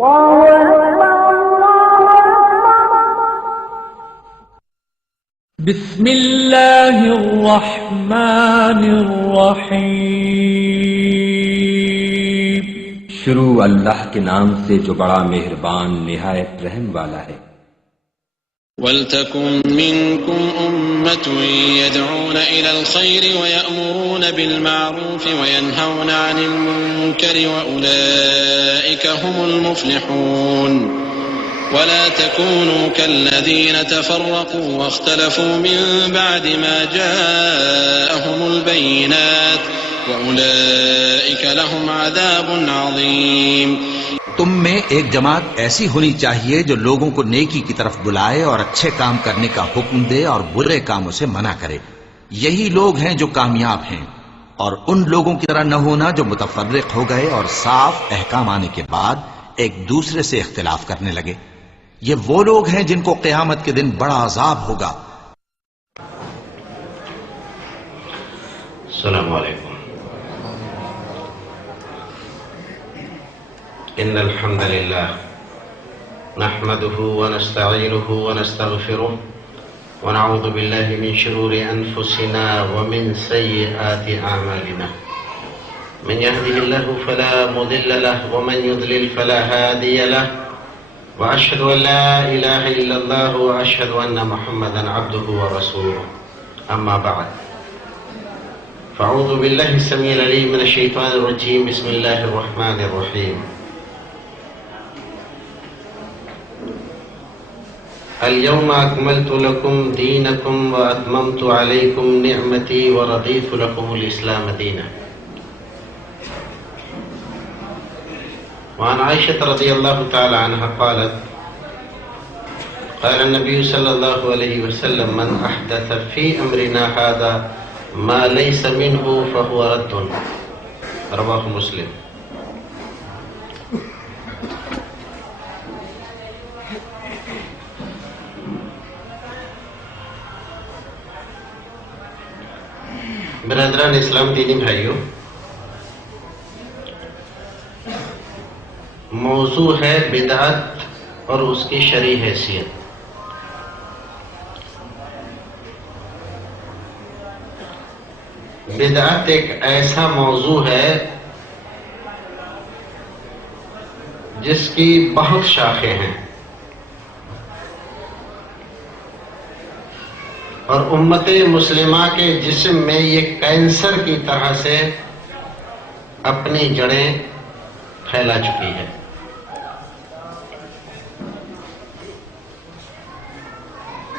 بسم اللہ الرحمن الرحیم۔ شروع اللہ کے نام سے جو بڑا مہربان نہایت رحم والا ہے۔ وَلْتَكُن مِّنكُمْ أُمَّةٌ يَدْعُونَ إِلَى الْخَيْرِ وَيَأْمُرُونَ بِالْمَعْرُوفِ وَيَنْهَوْنَ عَنِ الْمُنكَرِ وَأُولَئِكَ هُمُ الْمُفْلِحُونَ وَلَا تَكُونُوا كَالَّذِينَ تَفَرَّقُوا وَاخْتَلَفُوا مِن بَعْدِ مَا جَاءَهُمُ الْبَيِّنَاتُ وَأُولَئِكَ لَهُمْ عَذَابٌ عَظِيمٌ۔ تم میں ایک جماعت ایسی ہونی چاہیے جو لوگوں کو نیکی کی طرف بلائے اور اچھے کام کرنے کا حکم دے اور برے کاموں سے منع کرے۔ یہی لوگ ہیں جو کامیاب ہیں، اور ان لوگوں کی طرح نہ ہونا جو متفرق ہو گئے اور صاف احکام آنے کے بعد ایک دوسرے سے اختلاف کرنے لگے۔ یہ وہ لوگ ہیں جن کو قیامت کے دن بڑا عذاب ہوگا۔ السلام علیکم۔ ان الحمد لله نحمده ونستعينه ونستغفره ونعوذ بالله من شرور انفسنا ومن سيئات اعمالنا، من يهده الله فلا مضل له ومن يضلل فلا هادي له، واشهد ان لا اله الا الله واشهد ان محمدا عبده ورسوله، اما بعد فاعوذ بالله السميع العليم من الشيطان الرجيم، بسم الله الرحمن الرحيم۔ اليوم أكملت لكم دينكم وأتممت عليكم نعمتي ورضيت لكم الإسلام دينا۔ وعن عائشة رضي الله تعالى عنها قالت قال النبي صلى الله عليه وسلم من أحدث في أمرنا هذا ما ليس منه فهو رد، رواه مسلم۔ برادران اسلام، دینی بھائیوں، موضوع ہے بدعت اور اس کی شرعی حیثیت۔ بدعت ایک ایسا موضوع ہے جس کی بہت شاخیں ہیں، اور امت مسلمہ کے جسم میں یہ کینسر کی طرح سے اپنی جڑیں پھیلا چکی ہے۔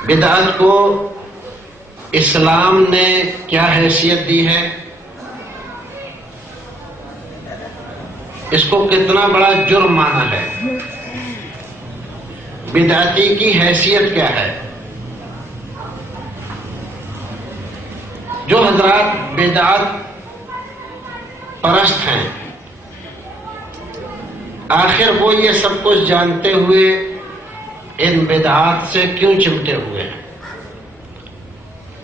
بدعت کو اسلام نے کیا حیثیت دی ہے، اس کو کتنا بڑا جرم مانا ہے، بدعتی کی حیثیت کیا ہے۔ جو حضرات بدعت پرست ہیں، آخر وہ یہ سب کچھ جانتے ہوئے ان بدعات سے کیوں چمٹے ہوئے ہیں،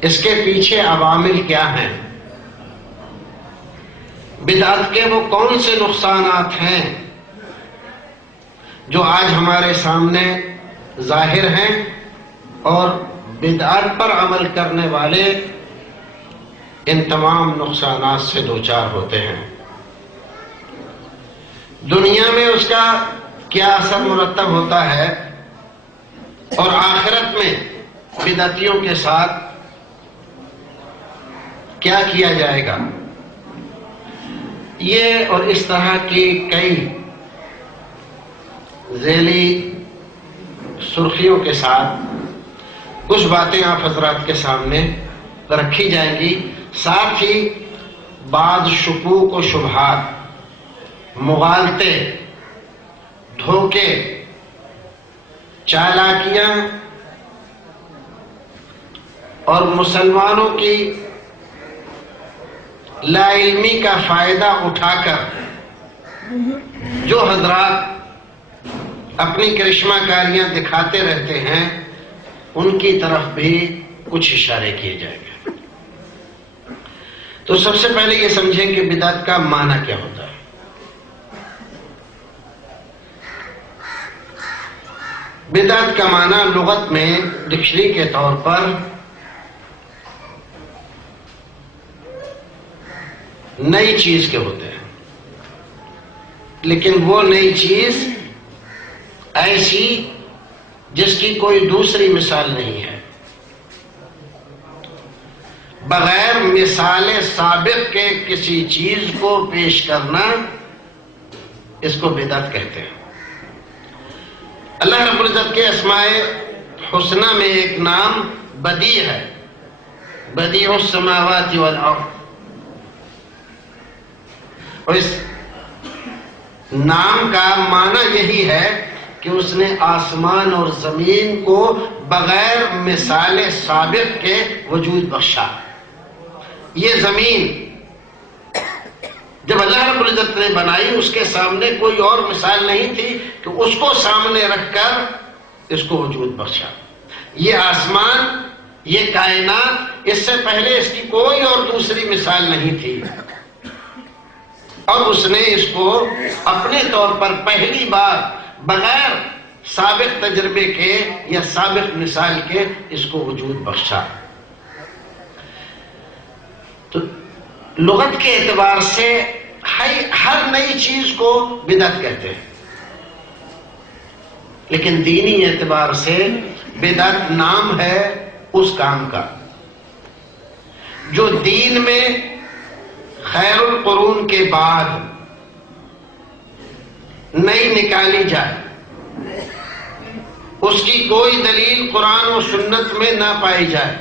اس کے پیچھے عوامل کیا ہیں، بدعت کے وہ کون سے نقصانات ہیں جو آج ہمارے سامنے ظاہر ہیں، اور بدعت پر عمل کرنے والے ان تمام نقصانات سے دوچار ہوتے ہیں۔ دنیا میں اس کا کیا اثر مرتب ہوتا ہے، اور آخرت میں بدعتیوں کے ساتھ کیا کیا جائے گا، یہ اور اس طرح کی کئی ذیلی سرخیوں کے ساتھ کچھ باتیں آپ حضرات کے سامنے رکھی جائیں گی، ساتھ ہی بعض شکوک و شبہات، مغالطے، دھوکے، چالاکیاں اور مسلمانوں کی لا علمی کا فائدہ اٹھا کر جو حضرات اپنی کرشمہ کاریاں دکھاتے رہتے ہیں، ان کی طرف بھی کچھ اشارے کیے جائیں گے۔ تو سب سے پہلے یہ سمجھیں کہ بدعت کا معنی کیا ہوتا ہے۔ بدعت کا معنی لغت میں ڈکشنری کے طور پر نئی چیز کے ہوتے ہیں، لیکن وہ نئی چیز ایسی جس کی کوئی دوسری مثال نہیں ہے، بغیر مثال سابق کے کسی چیز کو پیش کرنا، اس کو بدعت کہتے ہیں۔ اللہ رب العزت کے اسماء حسنہ میں ایک نام بدیع ہے، بدیع السماوات والارض، اور اس نام کا معنی یہی ہے کہ اس نے آسمان اور زمین کو بغیر مثال سابق کے وجود بخشا۔ یہ زمین جب اللہ رب العزت نے بنائی، اس کے سامنے کوئی اور مثال نہیں تھی کہ اس کو سامنے رکھ کر اس کو وجود بخشا۔ یہ آسمان، یہ کائنات، اس سے پہلے اس کی کوئی اور دوسری مثال نہیں تھی، اور اس نے اس کو اپنے طور پر پہلی بار بغیر سابق تجربے کے یا سابق مثال کے اس کو وجود بخشا۔ تو لغت کے اعتبار سے ہر نئی چیز کو بدعت کہتے ہیں، لیکن دینی اعتبار سے بدعت نام ہے اس کام کا جو دین میں خیر القرون کے بعد نئی نکالی جائے، اس کی کوئی دلیل قرآن و سنت میں نہ پائی جائے،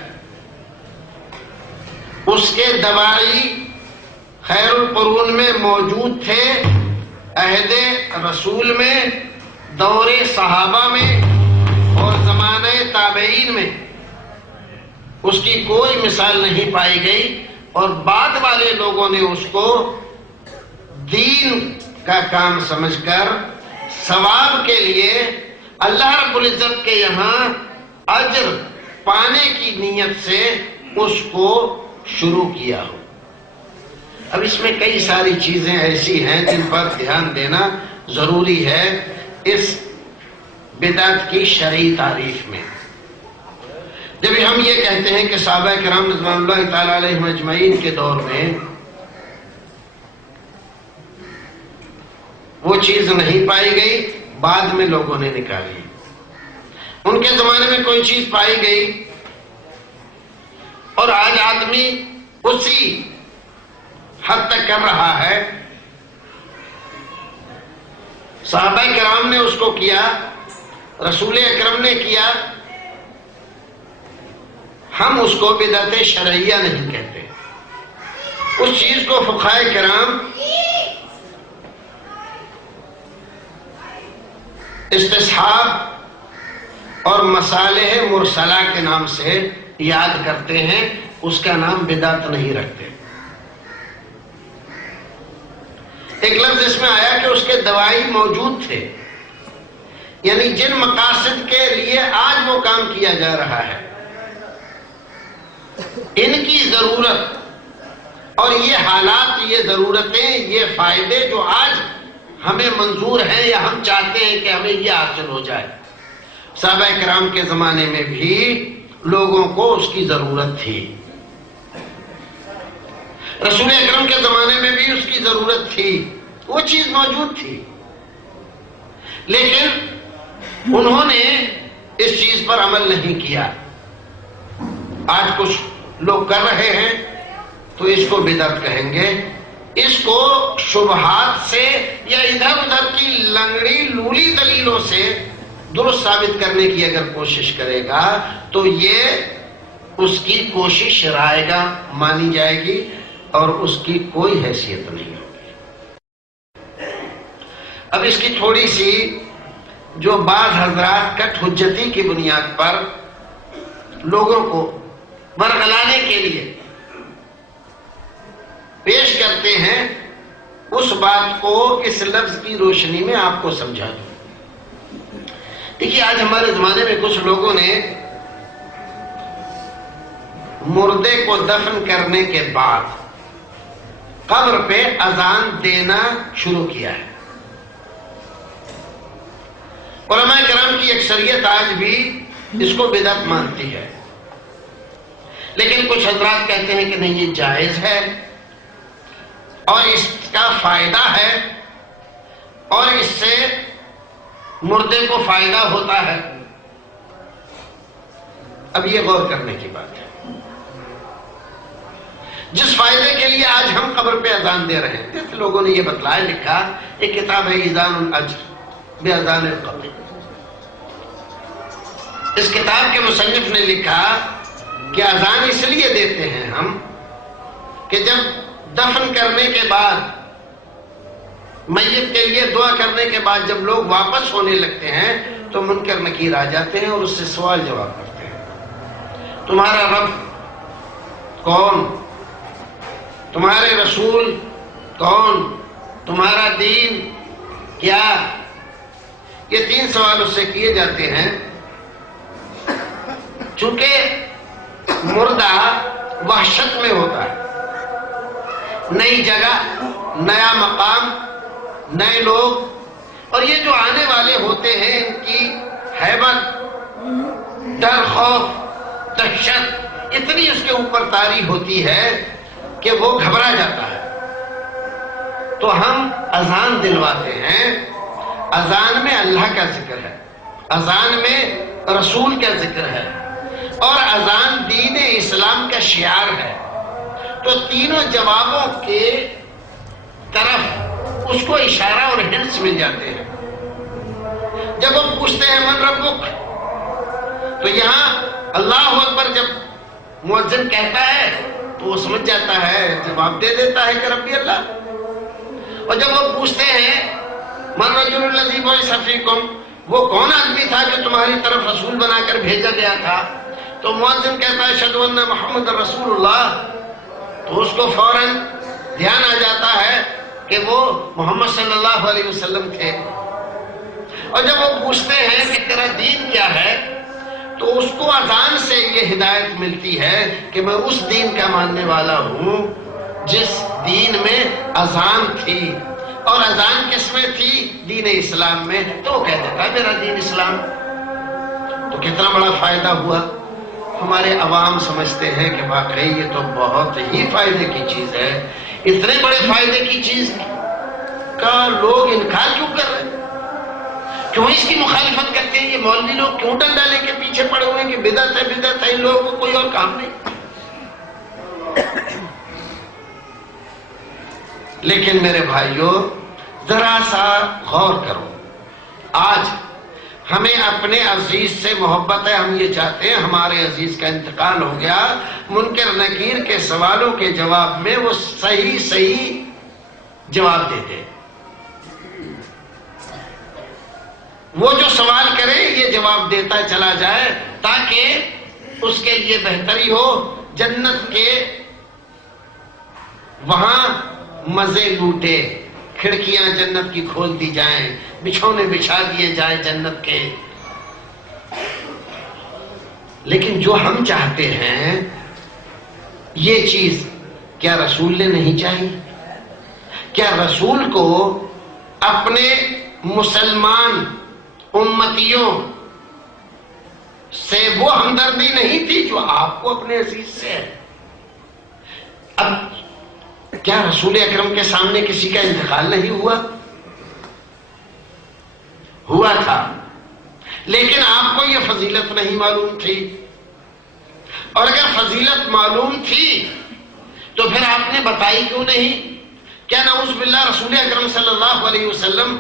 اس کے دوائی خیر القرون میں موجود تھے، عہد رسول میں، دور صحابہ میں اور زمانہ تابعین میں اس کی کوئی مثال نہیں پائی گئی، اور بعد والے لوگوں نے اس کو دین کا کام سمجھ کر ثواب کے لیے اللہ رب العزت کے یہاں اجر پانے کی نیت سے اس کو شروع کیا ہو۔ اب اس میں کئی ساری چیزیں ایسی ہیں جن پر دھیان دینا ضروری ہے اس بدعت کی شرعی تعریف میں۔ جب ہم یہ کہتے ہیں کہ صحابہ کرام رضوان اللہ تعالی علیہم اجمعین کے دور میں وہ چیز نہیں پائی گئی، بعد میں لوگوں نے نکالی، ان کے زمانے میں کوئی چیز پائی گئی، اور آج آدمی اسی حد تک کر رہا ہے۔ صحابہ کرام نے اس کو کیا، رسول اکرم نے کیا، ہم اس کو بدعت شرعیہ نہیں کہتے۔ اس چیز کو فقہاء کرام استصحاب اور مصالح مرسلہ کے نام سے یاد کرتے ہیں، اس کا نام بدعت نہیں رکھتے۔ ایک لفظ اس میں آیا کہ اس کے دوائی موجود تھے، یعنی جن مقاصد کے لیے آج وہ کام کیا جا رہا ہے، ان کی ضرورت اور یہ حالات، یہ ضرورتیں، یہ فائدے جو آج ہمیں منظور ہیں یا ہم چاہتے ہیں کہ ہمیں یہ حاصل ہو جائے، صحابہ کرام کے زمانے میں بھی لوگوں کو اس کی ضرورت تھی، رسول اکرم کے زمانے میں بھی اس کی ضرورت تھی، وہ چیز موجود تھی، لیکن انہوں نے اس چیز پر عمل نہیں کیا۔ آج کچھ لوگ کر رہے ہیں تو اس کو بدعت کہیں گے، اس کو شبہات سے یا ادھر ادھر کی لنگڑی لولی دلیلوں سے درست ثابت کرنے کی اگر کوشش کرے گا تو یہ اس کی کوشش رائگاں مانی جائے گی اور اس کی کوئی حیثیت نہیں ہوگی۔ اب اس کی تھوڑی سی جو بعض حضرات کٹ حجتی کی بنیاد پر لوگوں کو برگلانے کے لیے پیش کرتے ہیں، اس بات کو اس لفظ کی روشنی میں آپ کو سمجھا دوں۔ دیکھیے، آج ہمارے زمانے میں کچھ لوگوں نے مردے کو دفن کرنے کے بعد قبر پہ اذان دینا شروع کیا ہے۔ علماء کرام کی اکثریت آج بھی اس کو بدعت مانتی ہے، لیکن کچھ حضرات کہتے ہیں کہ نہیں یہ جائز ہے اور اس کا فائدہ ہے اور اس سے مردے کو فائدہ ہوتا ہے۔ اب یہ غور کرنے کی بات ہے۔ جس فائدے کے لیے آج ہم قبر پہ اذان دے رہے ہیں، جیسے لوگوں نے یہ بتلایا، لکھا ایک کتاب ہے ایذان الاجر باذان القبر، اس کتاب کے مصنف نے لکھا کہ اذان اس لیے دیتے ہیں ہم کہ جب دفن کرنے کے بعد، میت کے لیے دعا کرنے کے بعد جب لوگ واپس ہونے لگتے ہیں تو منکر نکیر آ جاتے ہیں اور اس سے سوال جواب کرتے ہیں، تمہارا رب کون، تمہارے رسول کون، تمہارا دین کیا؟ یہ 3 سوال اس سے کیے جاتے ہیں۔ چونکہ مردہ وحشت میں ہوتا ہے، نئی جگہ، نیا مقام، نئے لوگ، اور یہ جو آنے والے ہوتے ہیں ان کی ہیبت، ڈر، خوف، دہشت اتنی اس کے اوپر طاری ہوتی ہے کہ وہ گھبرا جاتا ہے۔ تو ہم اذان دلواتے ہیں۔ اذان میں اللہ کا ذکر ہے، اذان میں رسول کا ذکر ہے، اور اذان دین اسلام کا شعار ہے۔ تو تینوں جوابوں کے طرف اس کو اشارہ اور ہنٹس مل جاتے ہیں۔ جب وہ پوچھتے ہیں من ربک، تو یہاں اللہ اکبر جب مؤذن کہتا ہے تو وہ سمجھ جاتا ہے، جواب دے دیتا ہے کہ ربی اللہ۔ اور جب وہ پوچھتے ہیں من رجل الذی بعث فیکم، وہ کون آدمی تھا جو تمہاری طرف رسول بنا کر بھیجا گیا تھا، تو مؤذن کہتا ہے اشہد ان محمد رسول اللہ، تو اس کو فوراً دھیان آ جاتا ہے کہ وہ محمد صلی اللہ علیہ وسلم تھے۔ اور جب وہ پوچھتے ہیں کہ تیرا دین کیا ہے، تو اس کو اذان سے یہ ہدایت ملتی ہے کہ میں اس دین کا ماننے والا ہوں جس دین میں اذان تھی، اور اذان کس میں تھی؟ دین اسلام میں۔ تو وہ کہہ دیتا ہے میرا دین اسلام۔ تو کتنا بڑا فائدہ ہوا۔ ہمارے عوام سمجھتے ہیں کہ واقعی یہ تو بہت ہی فائدے کی چیز ہے، اتنے بڑے فائدے کی چیز کا لوگ انکار کیوں کر رہے ہیں، کیوں اس کی مخالفت کرتے ہیں؟ یہ مولوی لوگ کیوں ڈنڈا لے کے پیچھے پڑے ہوئے ہیں کہ بدعت ہے بدعت ہے، ان لوگوں کو کوئی اور کام نہیں۔ لیکن میرے بھائیوں ذرا سا غور کرو، آج ہمیں اپنے عزیز سے محبت ہے، ہم یہ چاہتے ہیں ہمارے عزیز کا انتقال ہو گیا، منکر نکیر کے سوالوں کے جواب میں وہ صحیح جواب دیتے، وہ جو سوال کرے یہ جواب دیتا چلا جائے تاکہ اس کے لیے بہتری ہو، جنت کے وہاں مزے لوٹے، کھڑکیاں جنت کی کھول دی جائیں، بچھونے بچھا دیے جائیں جنت کے۔ لیکن جو ہم چاہتے ہیں یہ چیز کیا رسول نے نہیں چاہی؟ کیا رسول کو اپنے مسلمان امتیوں سے وہ ہمدردی نہیں تھی جو آپ کو اپنے عزیز سے ہے؟ اب کیا رسول اکرم کے سامنے کسی کا انتقال نہیں ہوا؟ ہوا تھا، لیکن آپ کو یہ فضیلت نہیں معلوم تھی، اور اگر فضیلت معلوم تھی تو پھر آپ نے بتائی کیوں نہیں؟ کیا نعوذ باللہ رسول اکرم صلی اللہ علیہ وسلم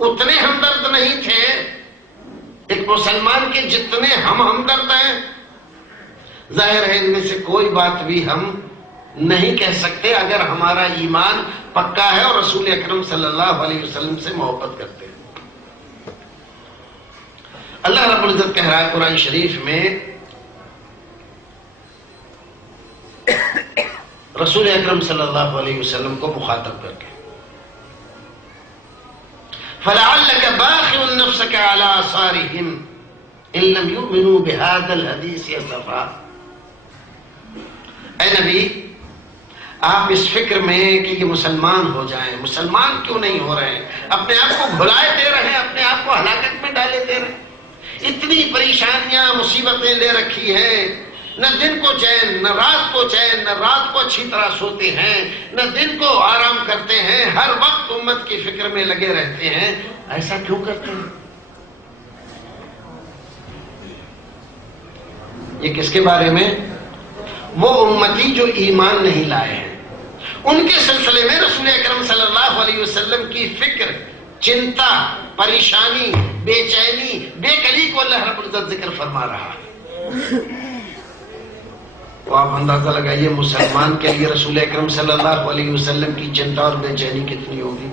اتنے ہمدرد نہیں تھے ایک مسلمان کے جتنے ہم ہمدرد ہیں؟ ظاہر ہے ان میں سے کوئی بات بھی ہم نہیں کہہ سکتے اگر ہمارا ایمان پکا ہے اور رسول اکرم صلی اللہ علیہ وسلم سے محبت کرتے ہیں۔ اللہ رب العزت کہہ رہا ہے قرآن شریف میں رسول اکرم صلی اللہ علیہ وسلم کو مخاطب کر کے، فَلَعَلَّكَ بَاخِعٌ نَفْسَكَ عَلَىٰ آثَارِهِمْ إِن لَّمْ يُؤْمِنُوا بِهَٰذَا الْحَدِيثِ أَسَفًا۔ اے نبی، آپ اس فکر میں کہ یہ مسلمان ہو جائیں، مسلمان کیوں نہیں ہو رہے ہیں، اپنے آپ کو بھلائے دے رہے ہیں، اپنے آپ کو کو ہلاکت میں ڈالے دے رہے ہیں. اتنی پریشانیاں مصیبتیں لے رکھی ہیں، نہ دن کو چین، نہ رات کو چین، نہ رات کو اچھی طرح سوتے ہیں، نہ دن کو آرام کرتے ہیں، ہر وقت امت کی فکر میں لگے رہتے ہیں. ایسا کیوں کرتے ہیں؟ یہ کس کے بارے میں؟ وہ امتی جو ایمان نہیں لائے ہیں، ان کے سلسلے میں رسول اکرم صلی اللہ علیہ وسلم کی فکر، چنتا، پریشانی، بے چینی، بے کلی کو اللہ رب العزت ذکر فرما رہا ہے. تو آپ اندازہ لگائیے مسلمان کے لیے رسول اکرم صلی اللہ علیہ وسلم کی چنتا اور بے چینی کتنی ہوگی.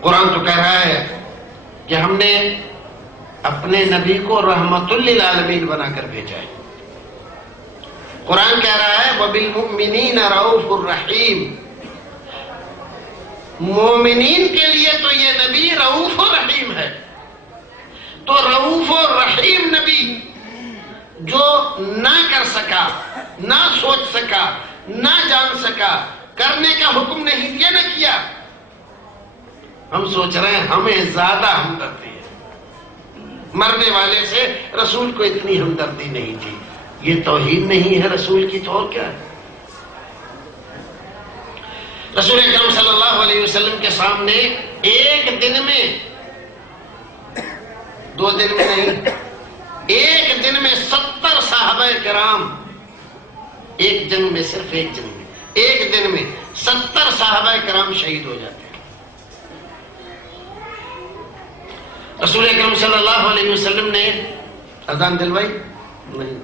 قرآن تو کہہ رہا ہے کہ ہم نے اپنے نبی کو رحمت للعالمین بنا کر بھیجا ہے. قرآن کہہ رہا ہے وَبِالْمُؤْمِنِينَ رَؤُوفٌ رَحِيمٌ. مومنین کے لیے تو یہ نبی رؤوف و رحیم ہے. تو رؤوف و رحیم نبی جو نہ کر سکا، نہ سوچ سکا، نہ جان سکا، کرنے کا حکم نہیں دیا، نہ کیا. ہم سوچ رہے ہیں ہمیں زیادہ ہمدردی ہے، مرنے والے سے رسول کو اتنی ہمدردی نہیں تھی. یہ توہین نہیں ہے رسول کی تو اور کیا ہے؟ رسول اکرم صلی اللہ علیہ وسلم کے سامنے ایک دن میں، 2 دن میں نہیں، ایک دن میں 70 صحابہ کرام، ایک جنگ میں، صرف ایک جنگ میں، ایک دن میں 70 صحابہ کرام شہید ہو جاتے ہیں. رسول اکرم صلی اللہ علیہ وسلم نے اذان دلوائی نہیں.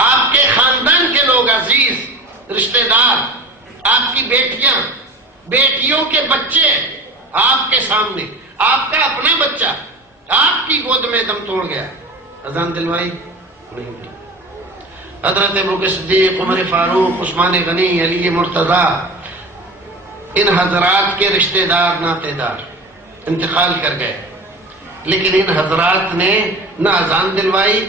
آپ کے خاندان کے لوگ، عزیز رشتہ دار، آپ کی بیٹیاں، بیٹیوں کے بچے آپ کے سامنے، آپ کا اپنا بچہ آپ کی گود میں دم توڑ گیا، اذان دلوائی نہیں. حضرت ابوبکر صدیق، عمر فاروق، عثمان غنی، علی مرتضی، ان حضرات کے رشتہ دار، ناطے دار انتقال کر گئے، لیکن ان حضرات نے نہ اذان دلوائی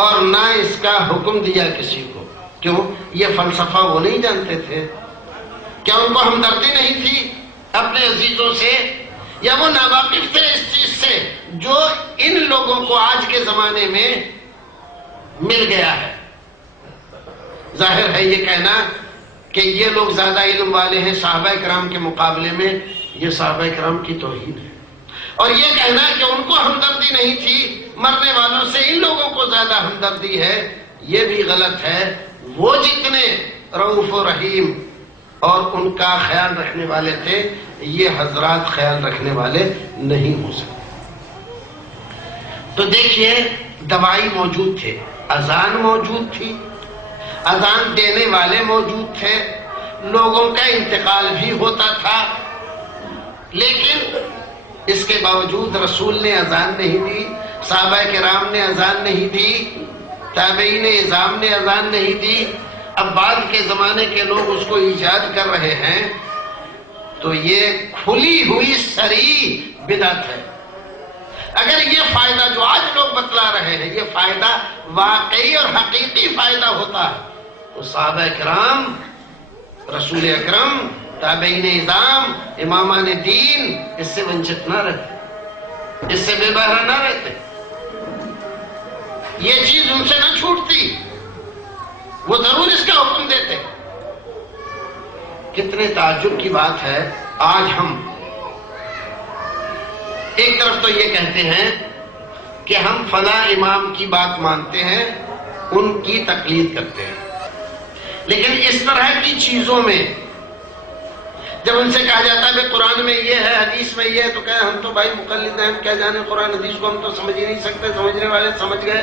اور نہ اس کا حکم دیا کسی کو. کیوں؟ یہ فلسفہ وہ نہیں جانتے تھے. کیا ان کو ہمدردی نہیں تھی اپنے عزیزوں سے، یا وہ ناواقف تھے اس چیز سے جو ان لوگوں کو آج کے زمانے میں مل گیا ہے؟ ظاہر ہے یہ کہنا کہ یہ لوگ زیادہ علم والے ہیں صحابہ کرام کے مقابلے میں، یہ صحابہ کرام کی توہین ہے. اور یہ کہنا کہ ان کو ہمدردی نہیں تھی مرنے والوں سے، ان لوگوں کو زیادہ ہمدردی ہے، یہ بھی غلط ہے. وہ جتنے رؤوف و رحیم اور ان کا خیال رکھنے والے تھے، یہ حضرات خیال رکھنے والے نہیں ہو سکتے. تو دیکھیے، دوائی موجود تھے، اذان موجود تھی، اذان دینے والے موجود تھے، لوگوں کا انتقال بھی ہوتا تھا، لیکن اس کے باوجود رسول نے اذان نہیں دی، صحابہ کرام نے اذان نہیں دی، تابعین اعظام نے اذان نہیں دی. اب بعد کے زمانے کے لوگ اس کو ایجاد کر رہے ہیں، تو یہ کھلی ہوئی صریح بدعت ہے. اگر یہ فائدہ جو آج لوگ بتلا رہے ہیں، یہ فائدہ واقعی اور حقیقی فائدہ ہوتا ہے، تو صحابہ کرام، رسول اکرم، تابعین اعظام، امامان دین اس سے ونچت نہ رہتے، اس سے بے بہرہ نہ رہتے. یہ چیز ان سے نہ چھوٹتی، وہ ضرور اس کا حکم دیتے. کتنے تعجب کی بات ہے، آج ہم ایک طرف تو یہ کہتے ہیں کہ ہم فلاں امام کی بات مانتے ہیں، ان کی تقلید کرتے ہیں، لیکن اس طرح کی چیزوں میں جب ان سے کہا جاتا ہے کہ قرآن میں یہ ہے، حدیث میں یہ ہے، تو کہے ہم تو بھائی مقلد ہیں، ہم کیا جانے قرآن حدیث کو، ہم تو سمجھ ہی نہیں سکتے، سمجھنے والے سمجھ گئے،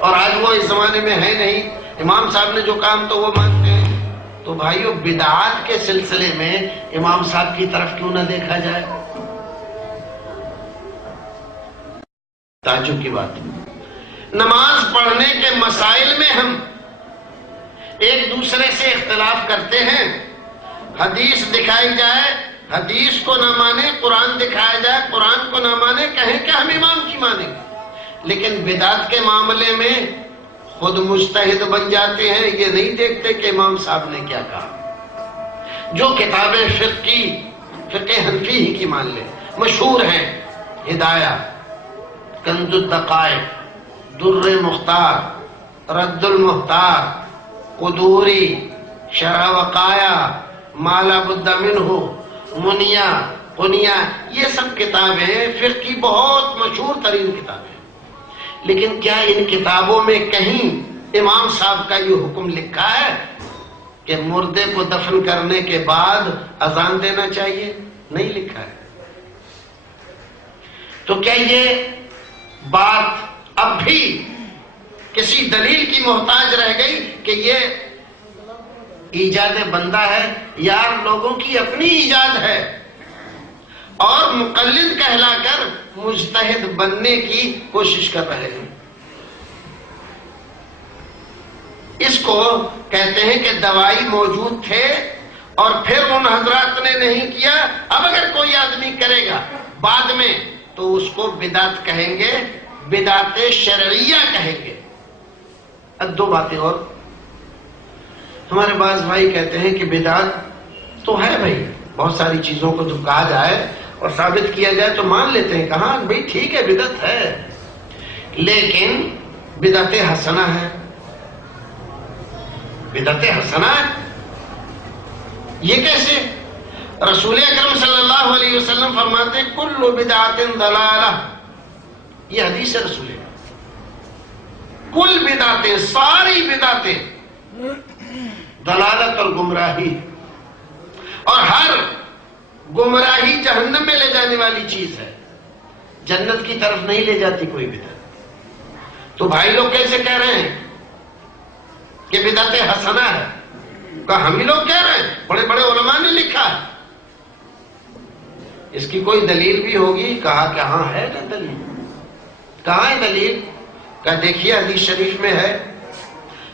اور آج وہ اس زمانے میں ہے نہیں، امام صاحب نے جو کام تو وہ مانتے ہیں. تو بھائیو، بدعات کے سلسلے میں امام صاحب کی طرف کیوں نہ دیکھا جائے؟ تعجب کی بات. نماز پڑھنے کے مسائل میں ہم ایک دوسرے سے اختلاف کرتے ہیں، حدیث دکھائی جائے، حدیث کو نہ مانے، قرآن دکھایا جائے، قرآن کو نہ مانے، کہیں کہ ہم امام کی مانیں. لیکن بدعت کے معاملے میں خود مجتہد بن جاتے ہیں، یہ نہیں دیکھتے کہ امام صاحب نے کیا کہا. جو کتابیں فقہ حنفی ہی کی مان لیں مشہور ہیں، ہدایہ، کنز الدقائق، در مختار، رد المختار، قدوری، شرح وقایا، مالا بد منہ، منیا، قنیا، یہ سب کتابیں فقہ کی بہت مشہور ترین کتابیں ہیں۔ لیکن کیا ان کتابوں میں کہیں امام صاحب کا یہ حکم لکھا ہے کہ مردے کو دفن کرنے کے بعد اذان دینا چاہیے؟ نہیں لکھا ہے۔ تو کیا یہ بات اب بھی کسی دلیل کی محتاج رہ گئی کہ یہ ایجاد بندہ ہے؟ یار لوگوں کی اپنی ایجاد ہے اور مقلد کہلا کر مجتہد بننے کی کوشش کر رہے ہیں۔ اس کو کہتے ہیں کہ دوائی موجود تھے اور پھر ان حضرات نے نہیں کیا، اب اگر کوئی آدمی کرے گا بعد میں تو اس کو بدعت کہیں گے، بدعت شرعیہ کہیں گے۔ اب دو باتیں اور، ہمارے بعض بھائی کہتے ہیں کہ بدعت تو ہے بھائی، بہت ساری چیزوں کو جو کہا جائے اور ثابت کیا جائے تو مان لیتے ہیں، کہاں بھائی ٹھیک ہے بدعت ہے، لیکن بدعت حسنہ ہے۔ بدعت حسنہ یہ کیسے؟ رسول اکرم صلی اللہ علیہ وسلم فرماتے ہیں کل بدعت ضلالہ، یہ حدیث ہے رسول ہے، کل بدعتیں، ساری بدعتیں دلالت اور گمراہی، اور ہر گمراہی جہنم میں لے جانے والی چیز ہے، جنت کی طرف نہیں لے جاتی کوئی بدعت۔ تو بھائی لوگ کیسے کہہ رہے ہیں کہ بدعت حسنہ ہے؟ کہا ہم ہی لوگ کہہ رہے ہیں، بڑے بڑے علماء نے لکھا ہے، اس کی کوئی دلیل بھی ہوگی؟ کہا کہ ہاں ہے نا دلیل۔ کہاں ہے دلیل؟ کہا دیکھیے حدیث شریف میں ہے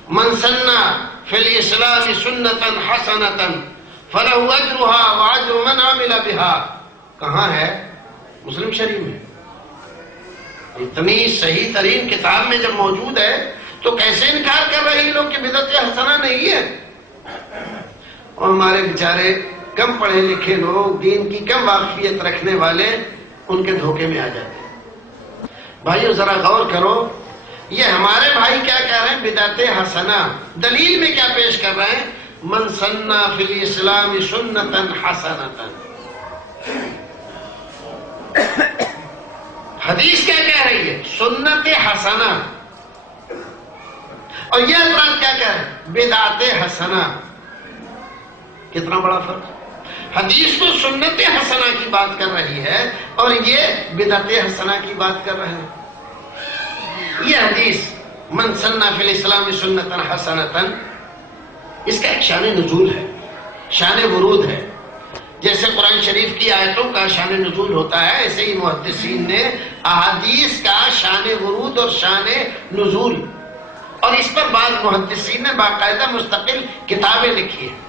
من سنّا فی الاسلام سنتا حسنتا فلہ اجرہا واجر من عمل بہا۔ کہاں ہے؟ مسلم شریف میں۔ اتنی صحیح ترین کتاب میں جب موجود ہے تو کیسے انکار کر رہے ہیں لوگ کہ بدعت حسنہ نہیں ہے؟ اور ہمارے بیچارے کم پڑھے لکھے لوگ، دین کی کم واقفیت رکھنے والے، ان کے دھوکے میں آ جاتے ہیں۔ بھائیو ذرا غور کرو، یہ ہمارے بھائی کیا کہہ رہے ہیں؟ بدعت حسنہ۔ دلیل میں کیا پیش کر رہے ہیں؟ من سنّا فی الاسلام سنتا حسنتا۔ حدیث کیا کہہ رہی ہے؟ سنت حسنہ۔ اور یہ حضرات کیا کہہ رہے ہیں؟ بدعت حسنہ۔ کتنا بڑا فرق! حدیث تو سنت حسنہ کی بات کر رہی ہے اور یہ بدعت حسنہ کی بات کر رہے ہیں۔ یہ حدیث من سنّا فی الاسلام سنتا حسنتا، اس کا ایک شان نزول ہے، شان ورود ہے۔ جیسے قرآن شریف کی آیتوں کا شان نزول ہوتا ہے، ایسے ہی محدثین نے احادیث کا شان ورود اور شان نزول، اور اس پر بعض محدثین نے باقاعدہ مستقل کتابیں لکھی ہیں،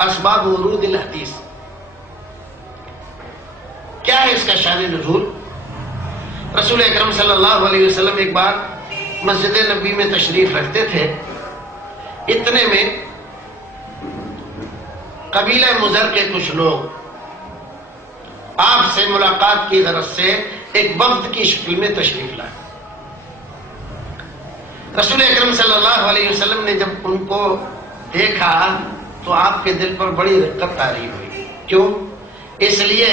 اسباب ورود الحدیث۔ کیا ہے اس کا شان نزول؟ رسول اکرم صلی اللہ علیہ وسلم ایک بار مسجد نبی میں تشریف رکھتے تھے، اتنے میں قبیلہ مضر کے کچھ لوگ آپ سے ملاقات کی غرض سے ایک وفد کی شکل میں تشریف لائے۔ رسول اکرم صلی اللہ علیہ وسلم نے جب ان کو دیکھا تو آپ کے دل پر بڑی رقت طاری ہوئی۔ کیوں؟ اس لیے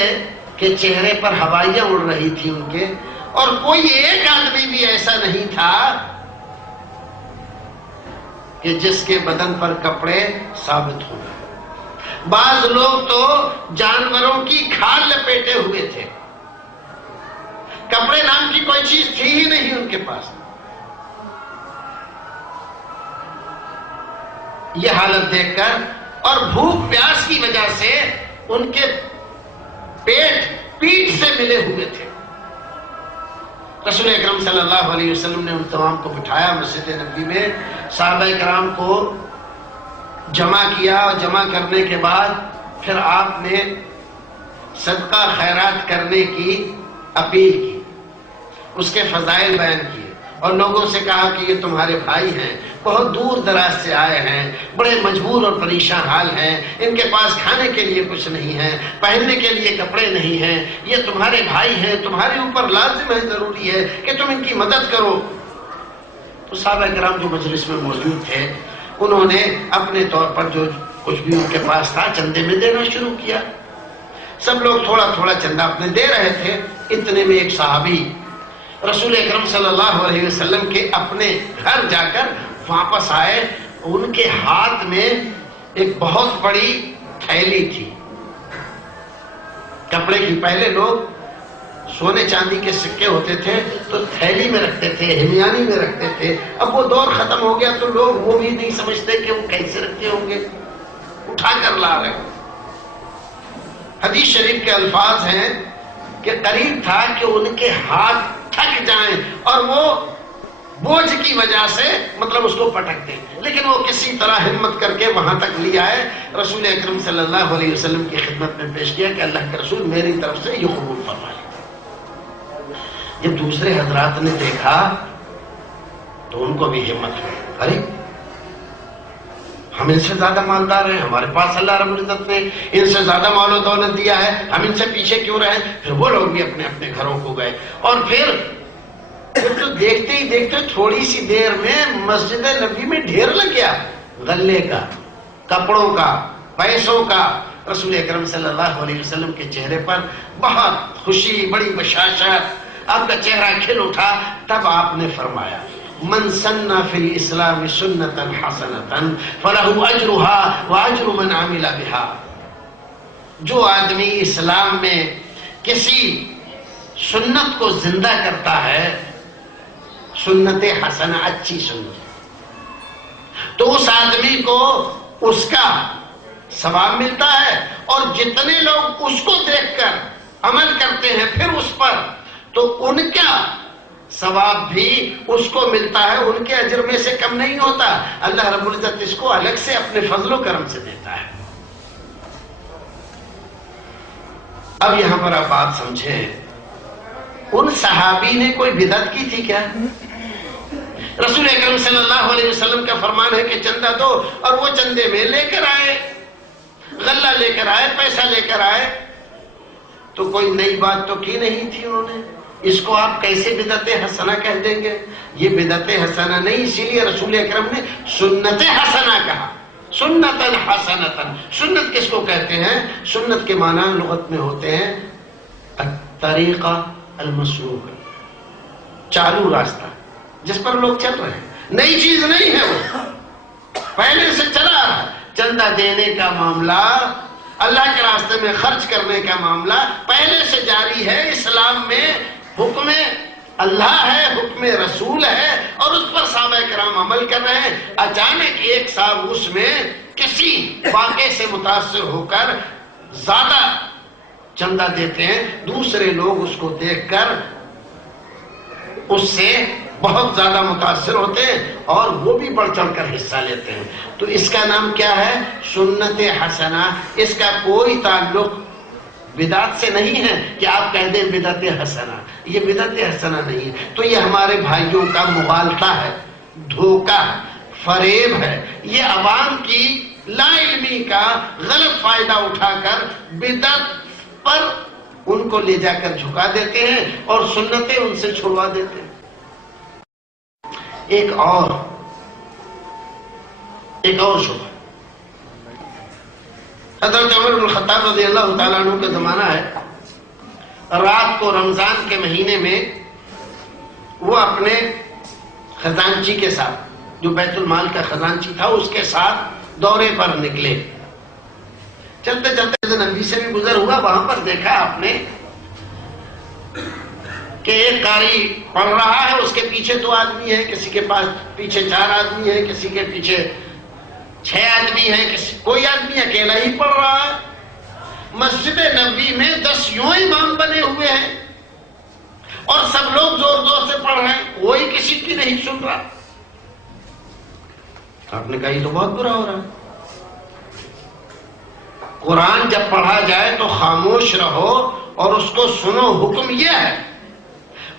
کہ چہرے پر ہوائیاں اڑ رہی تھی ان کے، اور کوئی ایک آدمی بھی ایسا نہیں تھا کہ جس کے بدن پر کپڑے ثابت ہو گئے۔ بعض لوگ تو جانوروں کی کھال لپیٹے ہوئے تھے، کپڑے نام کی کوئی چیز تھی ہی نہیں ان کے پاس۔ یہ حالت دیکھ کر اور بھوک پیاس کی وجہ سے ان کے پیٹ سے ملے ہوئے تھے۔ رسول اکرم صلی اللہ علیہ وسلم نے ان تمام کو بٹھایا مسجد نبی میں، صحابہ کرام کو جمع کیا، اور جمع کرنے کے بعد پھر آپ نے صدقہ خیرات کرنے کی اپیل کی، اس کے فضائل بیان کیے، اور لوگوں سے کہا کہ یہ تمہارے بھائی ہیں، بہت دور دراز سے آئے ہیں، بڑے مجبور اور پریشان حال ہیں، ان کے پاس کھانے کے لیے کچھ نہیں ہے، پہننے کے لیے کپڑے نہیں ہیں، یہ تمہارے بھائی ہیں، تمہارے اوپر لازم ہے، ضروری ہے کہ تم ان کی مدد کرو۔ تو صحابہ کرام جو مجلس میں موجود تھے انہوں نے اپنے طور پر جو کچھ بھی ان کے پاس تھا چندے میں دینا شروع کیا۔ سب لوگ تھوڑا تھوڑا چندہ اپنے دے رہے تھے۔ اتنے میں ایک صحابی رسول اکرم صلی اللہ علیہ وسلم کے اپنے گھر جا کر واپس آئے، ان کے ہاتھ میں ایک بہت بڑی تھیلی تھی کپڑے کی۔ پہلے لوگ سونے چاندی کے سکے ہوتے تھے تو تھیلی میں رکھتے تھے، ہمیانی میں رکھتے تھے، اب وہ دور ختم ہو گیا تو لوگ وہ بھی نہیں سمجھتے کہ وہ کیسے رکھتے ہوں گے، اٹھا کر لا رہے۔ حدیث شریف کے الفاظ ہیں کہ قریب تھا کہ ان کے ہاتھ تھک جائیں اور وہ بوجھ کی وجہ سے مطلب اس کو پٹک دیں، لیکن وہ کسی طرح ہمت کر کے وہاں تک لے آئے، رسول اکرم صلی اللہ علیہ وسلم کی خدمت میں پیش کیا کہ اللہ کے رسول میری طرف سے یہ قبول فرمائے۔ جب دوسرے حضرات نے دیکھا تو ان کو بھی ہمت ہوئی، ارے ہم ان سے زیادہ مالدار ہیں، ہمارے پاس اللہ رب العزت نے ان سے زیادہ مال و دولت دیا ہے، ہم ان سے پیچھے کیوں رہے؟ پھر وہ لوگ بھی اپنے اپنے گھروں کو گئے، اور پھر تو دیکھتے ہی دیکھتے تھوڑی سی دیر میں مسجد نبی میں ڈھیر لگ گیا غلے کا، کپڑوں کا، پیسوں کا۔ رسول اکرم صلی اللہ علیہ وسلم کے چہرے پر بہت خوشی، بڑی بشاشت، آپ کا چہرہ کھل اٹھا۔ تب آپ نے فرمایا من سن فی الاسلام سنتا حسنتا فلہ اجرها واجر من عمل بها، جو آدمی اسلام میں کسی سنت کو زندہ کرتا ہے، سنت حسنہ، اچھی سنت، تو اس آدمی کو اس کا ثواب ملتا ہے، اور جتنے لوگ اس کو دیکھ کر عمل کرتے ہیں پھر اس پر، تو ان کا ثواب بھی اس کو ملتا ہے، ان کے اجر میں سے کم نہیں ہوتا۔ اللہ رب العزت اس کو الگ سے اپنے فضل و کرم سے دیتا ہے۔ اب یہاں پر آپ بات سمجھیں، ان صحابی نے کوئی بدعت کی تھی کیا؟ رسول اکرم صلی اللہ علیہ وسلم کا فرمان ہے کہ چندہ دو، اور وہ چندے میں لے کر آئے، غلہ لے کر آئے، پیسہ لے کر آئے، تو کوئی نئی بات تو کی نہیں تھی انہوں نے۔ اس کو آپ کیسے بدعت حسنہ کہہ دیں گے؟ یہ بدعت حسنہ نہیں، اسی لیے رسول اکرم نے سنت حسنہ کہا، سنتا حسنتا۔ سنت کس کو کہتے ہیں؟ سنت کے معنی لغت میں ہوتے ہیں الطریقہ المسلوک، چالو راستہ جس پر لوگ چل رہے ہیں، نئی چیز نہیں ہے، وہ پہلے سے چلا رہا۔ چندہ دینے کا معاملہ، اللہ کے راستے میں خرچ کرنے کا معاملہ پہلے سے جاری ہے۔ اسلام میں حکم اللہ ہے، حکم رسول ہے، اور اس پر صحابہ کرام عمل کر رہے ہیں۔ اچانک ایک صاحب اس میں کسی واقعے سے متاثر ہو کر زیادہ چندہ دیتے ہیں، دوسرے لوگ اس کو دیکھ کر اس سے بہت زیادہ متاثر ہوتے ہیں اور وہ بھی بڑھ چڑھ کر حصہ لیتے ہیں۔ تو اس کا نام کیا ہے؟ سنت حسنہ۔ اس کا کوئی تعلق بدعت سے نہیں ہے کہ آپ کہہ دیں بدعت حسنہ، یہ بدعت حسنہ نہیں ہے۔ تو یہ ہمارے بھائیوں کا مغالطہ ہے، دھوکہ، فریب ہے۔ یہ عوام کی لا علمی کا غلط فائدہ اٹھا کر بدعت پر ان کو لے جا کر جھکا دیتے ہیں اور سنتیں ان سے چھڑوا دیتے ہیں۔ ایک اور شبہ، حضرت عمر بن الخطاب رضی اللہ تعالیٰ عنہ کا زمانہ ہے، رات کو رمضان کے مہینے میں وہ اپنے خزانچی کے ساتھ، جو بیت المال کا خزانچی تھا، اس کے ساتھ دورے پر نکلے۔ چلتے چلتے نبی سے بھی گزر ہوا، وہاں پر دیکھا آپ نے کہ ایک قاری پڑھ رہا ہے، اس کے پیچھے 2 آدمی ہیں، کسی کے پاس پیچھے 4 آدمی ہیں، کسی کے پیچھے 6 آدمی ہیں، کوئی آدمی اکیلا ہی پڑھ رہا ہے۔ مسجد نبی میں 10 یوں امام بنے ہوئے ہیں اور سب لوگ زور زور سے پڑھ رہے ہیں، کوئی کسی کی نہیں سن رہا۔ آپ نے کہا یہ تو بہت برا ہو رہا ہے۔ قرآن جب پڑھا جائے تو خاموش رہو اور اس کو سنو، حکم یہ ہے،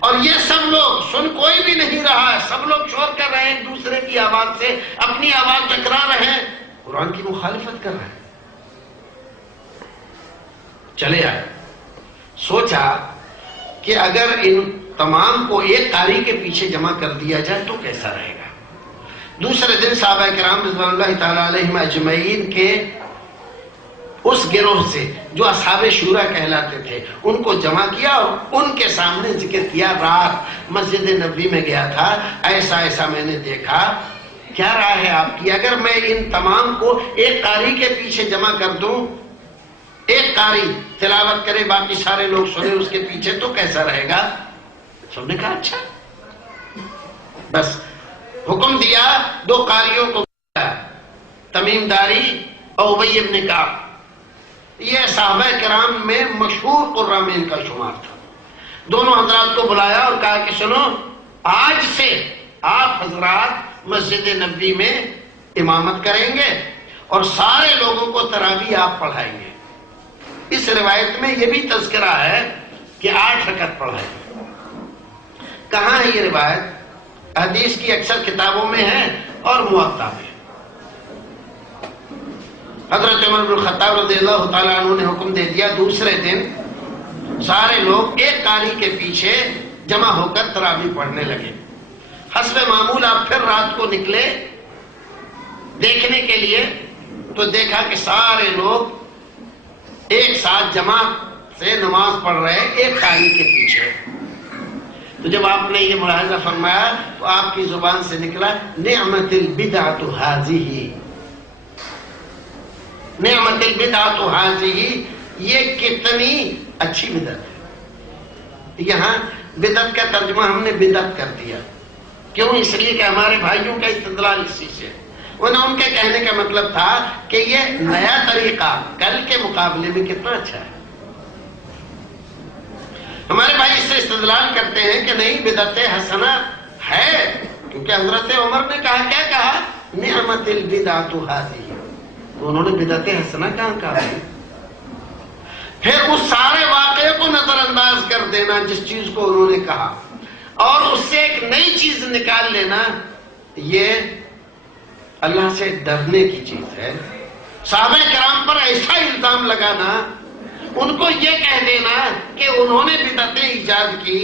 اور یہ سب لوگ سن کوئی بھی نہیں رہا ہے، سب لوگ شور کر رہے ہیں ایک دوسرے کی آواز سے، اپنی آواز ٹکرا رہے ہیں، قرآن کی مخالفت کر رہے ہیں۔ چلے آئے، سوچا کہ اگر ان تمام کو ایک قاری کے پیچھے جمع کر دیا جائے تو کیسا رہے گا۔ دوسرے دن صحابہ کرام رضوان اللہ تعالی علیہم اجمعین کے اس گروہ سے جو اصحاب شورا کہلاتے تھے ان کو جمع کیا اور ان کے سامنے ذکر کیا، رات مسجد نبوی میں گیا تھا، ایسا ایسا میں نے دیکھا، کیا رائے ہے آپ کی؟ اگر میں ان تمام کو ایک قاری کے پیچھے جمع کر دوں، ایک قاری تلاوت کرے باقی سارے لوگ سنے اس کے پیچھے، تو کیسا رہے گا؟ سب نے کہا اچھا۔ بس حکم دیا، دو قاریوں کو تمیم داری اور ابی ابن کعب، یہ صحابہ کرام میں مشہور قرامین کا شمار تھا۔ دونوں حضرات کو بلایا اور کہا کہ سنو، آج سے آپ حضرات مسجد نبوی میں امامت کریں گے اور سارے لوگوں کو تراویح آپ پڑھائیں گے۔ اس روایت میں یہ بھی تذکرہ ہے کہ 8 رکعت پڑھائیں گے۔ کہاں ہے یہ روایت؟ حدیث کی اکثر کتابوں میں ہے اور موطا میں۔ حضرت عمر بن الخطاب رضی اللہ تعالیٰ عنہ نے حکم دے دیا، دوسرے دن سارے لوگ ایک قاری کے پیچھے جمع ہو کر تراویح پڑھنے لگے۔ حسب معمول آپ پھر رات کو نکلے دیکھنے کے لیے تو دیکھا کہ سارے لوگ ایک ساتھ جماعت سے نماز پڑھ رہے ایک قاری کے پیچھے۔ تو جب آپ نے یہ ملاحظہ فرمایا تو آپ کی زبان سے نکلا، نعمت البدعۃ ھذہ، نعمت البدعۃ ھذہ، یہ کتنی اچھی بدعت ہے۔ یہاں بدعت کا ترجمہ ہم نے بدعت کر دیا، کیوں؟ اس لیے کہ ہمارے بھائیوں کا استدلال اسی سے، ورنہ ان کے کہنے کا مطلب تھا کہ یہ نیا طریقہ کل کے مقابلے میں کتنا اچھا ہے۔ ہمارے بھائی اس سے استدلال کرتے ہیں کہ نہیں، بدعت حسنہ ہے، کیونکہ حضرت عمر نے کہا، کیا کہا؟ نعمت البدعۃ ھذہ، تو انہوں نے بدعت حسنہ کہاں کہا؟ پھر اس سارے واقعے کو نظر انداز کر دینا جس چیز کو انہوں نے کہا، اور اس سے ایک نئی چیز نکال لینا، یہ اللہ سے ڈرنے کی چیز ہے۔ صحابہ کرام پر ایسا الزام لگانا، ان کو یہ کہہ دینا کہ انہوں نے بدعتیں ایجاد کی،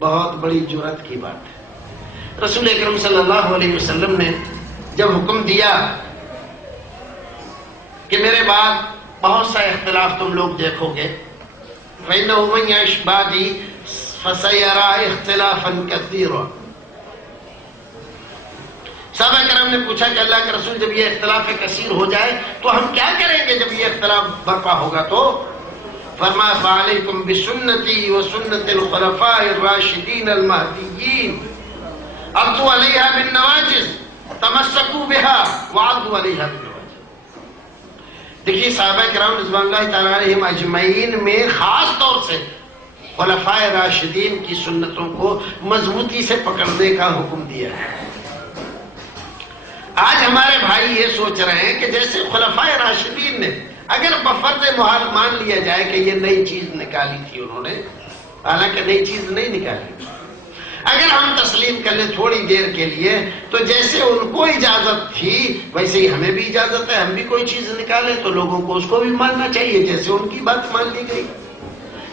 بہت بڑی جرأت کی بات ہے۔ رسول اکرم صلی اللہ علیہ وسلم نے جب حکم دیا کہ میرے بعد بہت سا اختلاف تم لوگ دیکھو گے، فَإِنَّهُ مَن يَعِشْ بَعْدِي فَسَيَرَىٰ اخْتِلَافًا كَثِيرًا۔ صحابہ کرام نے پوچھا کہ اللہ کے رسول، جب یہ اختلاف کثیر ہو جائے تو ہم کیا کریں گے جب یہ اختلاف برپا ہوگا؟ تو فرمایا فَعَلَيْكُمْ بِسُنَّتِي وَسُنَّتِ الْخُلَفَاءِ الرَّاشِدِينَ الْمَهْدِيِّينَ عَضُّوا عَلَيْهَا بِالنَّوَاجِذِ تَمَسَّكُوا بِهَا وَعَضُّوا عَلَيْهَا بِالنَّوَاجِذِ۔ دیکھیے صحابہ کرام رضوان اللہ تعالیٰ علیہم اجمعین میں خاص طور سے خلفائے راشدین کی سنتوں کو مضبوطی سے پکڑنے کا حکم دیا ہے۔ آج ہمارے بھائی یہ سوچ رہے ہیں کہ جیسے خلفائے راشدین نے، اگر بفرض محال مان لیا جائے کہ یہ نئی چیز نکالی تھی انہوں نے، حالانکہ نئی چیز نہیں نکالی، اگر ہم تسلیم کر لیں تھوڑی دیر کے لیے تو جیسے ان کو اجازت تھی ویسے ہی ہمیں بھی اجازت ہے، ہم بھی کوئی چیز نکالیں تو لوگوں کو اس کو بھی ماننا چاہیے جیسے ان کی بات مان لی گئی۔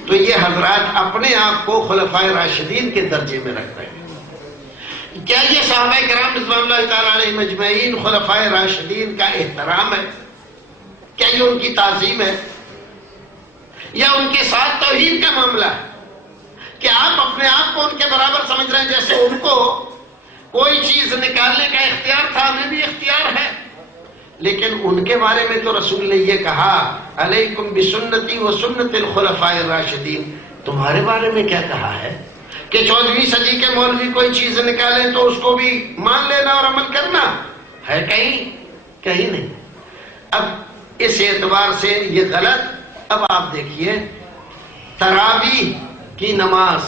تو یہ حضرات اپنے آپ کو خلفائے راشدین کے درجے میں رکھ رہے ہیں۔ کیا یہ صحابہ کرام رضوان اللہ تعالیٰ علیہم اجمعین خلفائے راشدین کا احترام ہے؟ کیا یہ ان کی تعظیم ہے؟ یا ان کے ساتھ توہین کا معاملہ ہے کہ آپ اپنے آپ کو ان کے برابر سمجھ رہے ہیں؟ جیسے ان کو کوئی چیز نکالنے کا اختیار تھا، ہمیں بھی اختیار ہے، لیکن ان کے بارے میں تو رسول نے یہ کہا علیکم بسنتی و سنت الخلفاء الراشدین۔ تمہارے بارے میں کیا کہا ہے کہ 14ویں صدی کے مولوی کوئی چیز نکالیں تو اس کو بھی مان لینا اور عمل کرنا ہے؟ کہیں نہیں۔ اب اس اعتبار سے یہ غلط۔ اب آپ دیکھیے تراویح کی نماز،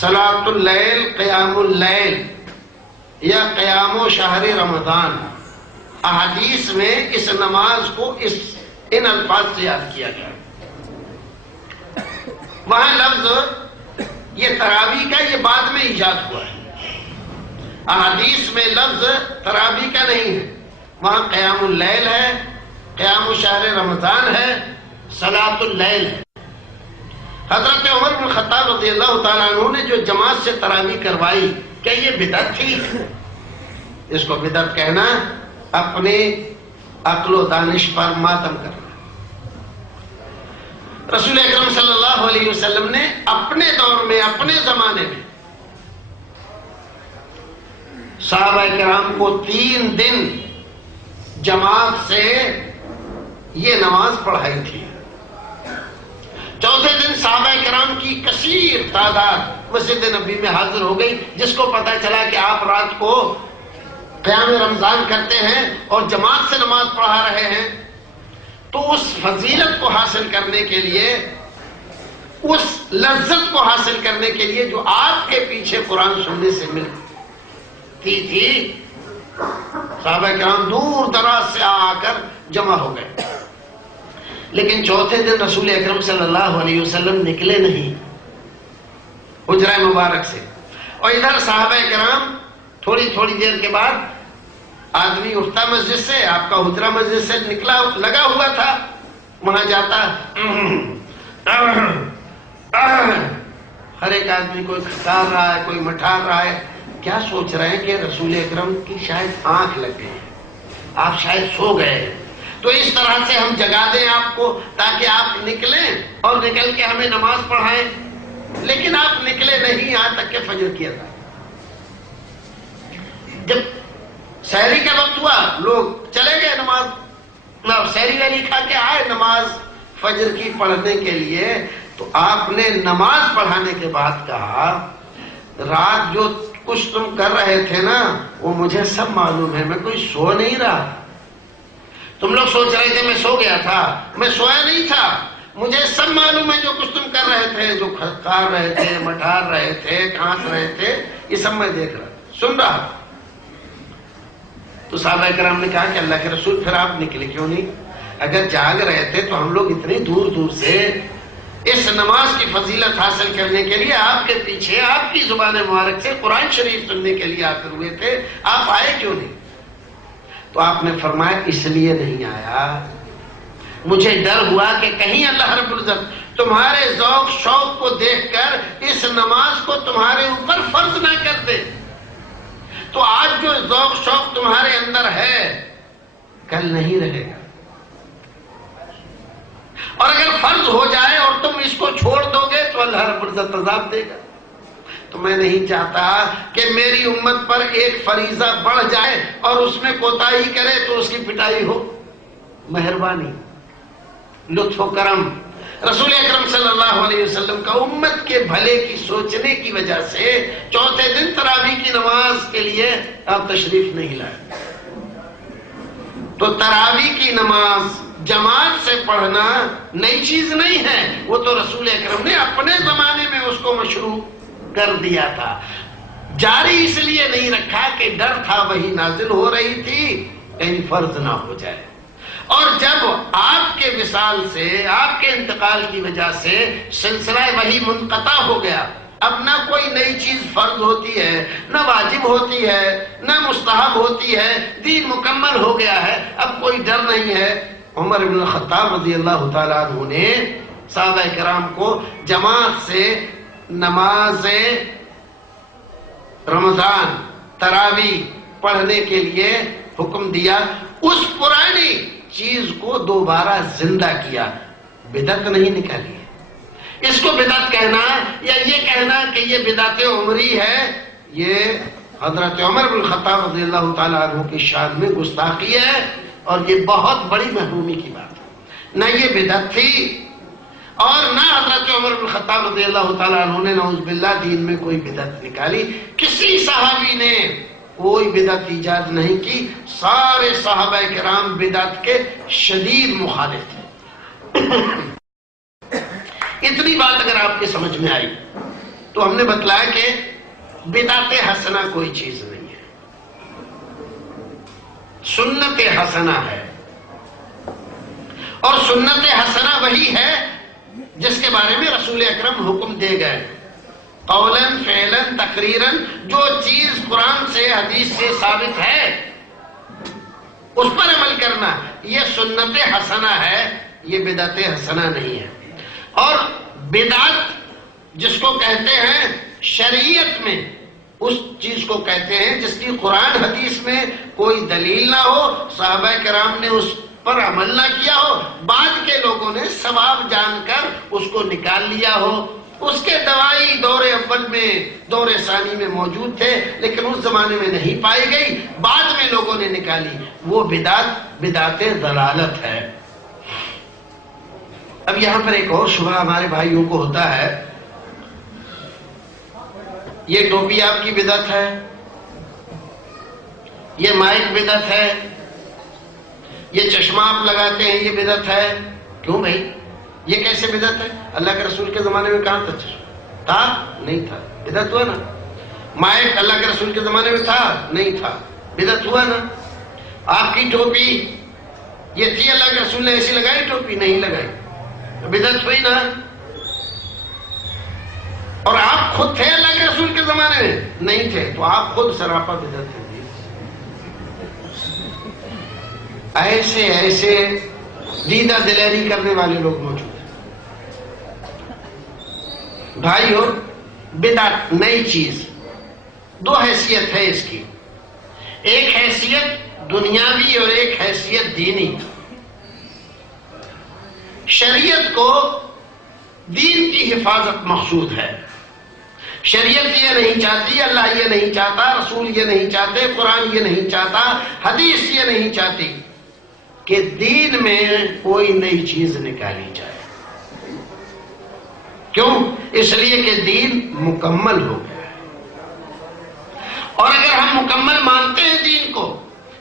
صلاۃ اللیل، قیام اللیل یا قیام شہر رمضان، احادیث میں اس نماز کو ان الفاظ سے یاد کیا گیا۔ وہاں لفظ یہ تراویح کا یہ بعد میں ایجاد ہوا ہے، احادیث میں لفظ تراویح کا نہیں ہے، وہاں قیام اللیل ہے، قیام شہر رمضان ہے، صلاۃ اللیل ہے۔ حضرت عمر بن خطاب رضی اللہ تعالیٰ عنہ نے جو جماعت سے تراویح کروائی، کیا یہ بدعت تھی؟ اس کو بدعت کہنا اپنے عقل و دانش پر ماتم کرنا۔ رسول اکرم صلی اللہ علیہ وسلم نے اپنے دور میں، اپنے زمانے میں صحابہ کرام کو 3 دن جماعت سے یہ نماز پڑھائی تھی۔ چوتھے دن صحابہ کرام کی کثیر تعداد مسجد نبی میں حاضر ہو گئی، جس کو پتا چلا کہ آپ رات کو قیام رمضان کرتے ہیں اور جماعت سے نماز پڑھا رہے ہیں، تو اس فضیلت کو حاصل کرنے کے لیے، اس لذت کو حاصل کرنے کے لیے جو آپ کے پیچھے قرآن سننے سے ملتی تھی، صحابہ کرام دور دراز سے آ کر جمع ہو گئے۔ لیکن چوتھے دن رسول اکرم صلی اللہ علیہ وسلم نکلے نہیں حجرہ مبارک سے، اور ادھر صحابہ کرام تھوڑی تھوڑی دیر کے بعد آدمی اٹھتا مسجد سے، آپ کا حجرہ مسجد سے نکلا لگا ہوا تھا، وہاں جاتا، ہر ایک آدمی کوئی کھٹار رہا ہے، کوئی مٹھار رہا ہے، کیا سوچ رہے ہیں کہ رسول اکرم کی شاید آنکھ لگ گئی، آپ شاید سو گئے، تو اس طرح سے ہم جگا دیں آپ کو تاکہ آپ نکلیں اور نکل کے ہمیں نماز پڑھائیں۔ لیکن آپ نکلے نہیں یہاں تک کہ فجر کیا تھا۔ جب سحری کا وقت ہوا، لوگ چلے گئے نماز، سحری والی کھا کے آئے نماز فجر کی پڑھنے کے لیے، تو آپ نے نماز پڑھانے کے بعد کہا، رات جو کچھ تم کر رہے تھے نا، وہ مجھے سب معلوم ہے، میں کوئی سو نہیں رہا۔ تم لوگ سوچ رہے تھے میں سو گیا تھا، میں سویا نہیں تھا، مجھے سب معلوم ہے جو کچھ تم کر رہے تھے، جو کھٹکار رہے تھے، مٹھار رہے تھے، کھانس رہے تھے، یہ سب میں دیکھ رہا، سن رہا۔ تو صحابہ کرام نے کہا کہ اللہ کے رسول پھر آپ نکلے کیوں نہیں؟ اگر جاگ رہے تھے تو ہم لوگ اتنی دور دور سے اس نماز کی فضیلت حاصل کرنے کے لیے آپ کے پیچھے، آپ کی زبان مبارک سے قرآن شریف سننے کے لیے آتے ہوئے تھے، آپ آئے کیوں نہیں؟ تو آپ نے فرمایا اس لیے نہیں آیا، مجھے ڈر ہوا کہ کہیں اللہ رب العزت تمہارے ذوق شوق کو دیکھ کر اس نماز کو تمہارے اوپر فرض نہ کر دے۔ تو آج جو ذوق شوق تمہارے اندر ہے کل نہیں رہے گا، اور اگر فرض ہو جائے اور تم اس کو چھوڑ دو گے تو اللہ رب العزت عذاب دے گا۔ تو میں نہیں چاہتا کہ میری امت پر ایک فریضہ بڑھ جائے اور اس میں کوتاہی کرے تو اس کی پٹائی ہو۔ مہربانی، لطف و کرم رسول اکرم صلی اللہ علیہ وسلم کا امت کے بھلے کی سوچنے کی وجہ سے چوتھے دن تراویح کی نماز کے لیے آپ تشریف نہیں لائے۔ تو تراویح کی نماز جماعت سے پڑھنا نئی چیز نہیں ہے، وہ تو رسول اکرم نے اپنے زمانے میں اس کو مشروع کر دیا تھا۔ جاری اس لیے نہیں رکھا کہ ڈر تھا وہی نازل ہو رہی تھی کہیں فرض نہ ہو جائے، اور جب آپ کے وصال سے، آپ کے انتقال کی وجہ سے سلسلہ وحی منقطع ہو گیا، اب نہ کوئی نئی چیز فرض ہوتی ہے، نہ واجب ہوتی ہے، نہ مستحب ہوتی ہے، دین مکمل ہو گیا ہے، اب کوئی ڈر نہیں ہے۔ عمر بن الخطاب رضی اللہ تعالیٰ عنہ نے صحابہ کرام کو جماعت سے نماز رمضان تراویح پڑھنے کے لیے حکم دیا، اس پرانی چیز کو دوبارہ زندہ کیا، بدعت نہیں نکالی۔ اس کو بدعت کہنا یا یہ کہنا کہ یہ بدعت عمری ہے، یہ حضرت عمر بن الخطاب رضی اللہ تعالیٰ عنہ کی شان میں گستاخی ہے، اور یہ بہت بڑی محرومی کی بات ہے۔ نہ یہ بدعت تھی اور نہ حضرت عمر بن الخطاب رضی اللہ تعالیٰ عنہ نے نعوذ باللہ دین میں کوئی بدعت نکالی۔ کسی صحابی نے کوئی بدعت ایجاد نہیں کی، سارے صحابہ کرام بدعت کے شدید مخالف تھے۔ اتنی بات اگر آپ کے سمجھ میں آئی تو ہم نے بتلایا کہ بدعت حسنہ کوئی چیز نہیں ہے، سنت حسنہ ہے، اور سنت حسنہ وہی ہے جس کے بارے میں رسول اکرم حکم دے گئے۔ قولاً فعلاً تقریراً جو چیز قرآن سے حدیث سے ثابت ہے اس پر عمل کرنا، یہ سنت حسنہ ہے، یہ بدعت حسنہ نہیں ہے۔ اور بدعت جس کو کہتے ہیں شریعت میں اس چیز کو کہتے ہیں جس کی قرآن حدیث میں کوئی دلیل نہ ہو، صحابہ کرام نے اس پر عمل نہ کیا ہو، بعد کے لوگوں نے ثواب جان کر اس کو نکال لیا ہو۔ اس کے دوائی دور اول میں دور ثانی میں موجود تھے لیکن اس زمانے میں نہیں پائی گئی، بعد میں لوگوں نے نکالی، وہ بدعت ضلالت ہے۔ اب یہاں پر ایک اور شبہ ہمارے بھائیوں کو ہوتا ہے، یہ ٹوپی آپ کی بدعت ہے، یہ مائک بدعت ہے، یہ چشمہ آپ لگاتے ہیں یہ بدعت ہے۔ کیوں بھائی یہ کیسے بدعت ہے؟ اللہ کے رسول کے زمانے میں کہاں تھا چشمہ؟ تھا؟ نہیں تھا، بدعت ہوا نا۔ مائک اللہ کے رسول کے زمانے میں تھا؟ نہیں تھا، بدعت ہوا نا۔ آپ کی ٹوپی یہ تھی، اللہ کے رسول نے ایسی لگائی ٹوپی؟ نہیں لگائی، بدعت ہوئی نا۔ اور آپ خود تھے اللہ کے رسول کے زمانے میں؟ نہیں تھے، تو آپ خود سراپا بدعت تھے۔ ایسے دیدہ دلیری کرنے والے لوگ موجود ہیں۔ بھائیو، بدعت نئی چیز، دو حیثیت ہے اس کی، ایک حیثیت دنیاوی اور ایک حیثیت دینی۔ شریعت کو دین کی حفاظت مقصود ہے، شریعت یہ نہیں چاہتی، اللہ یہ نہیں چاہتا، رسول یہ نہیں چاہتے، قرآن یہ نہیں چاہتا، حدیث یہ نہیں چاہتی کہ دین میں کوئی نئی چیز نکالی جائے۔ کیوں؟ اس لیے کہ دین مکمل ہو گیا ہے، اور اگر ہم مکمل مانتے ہیں دین کو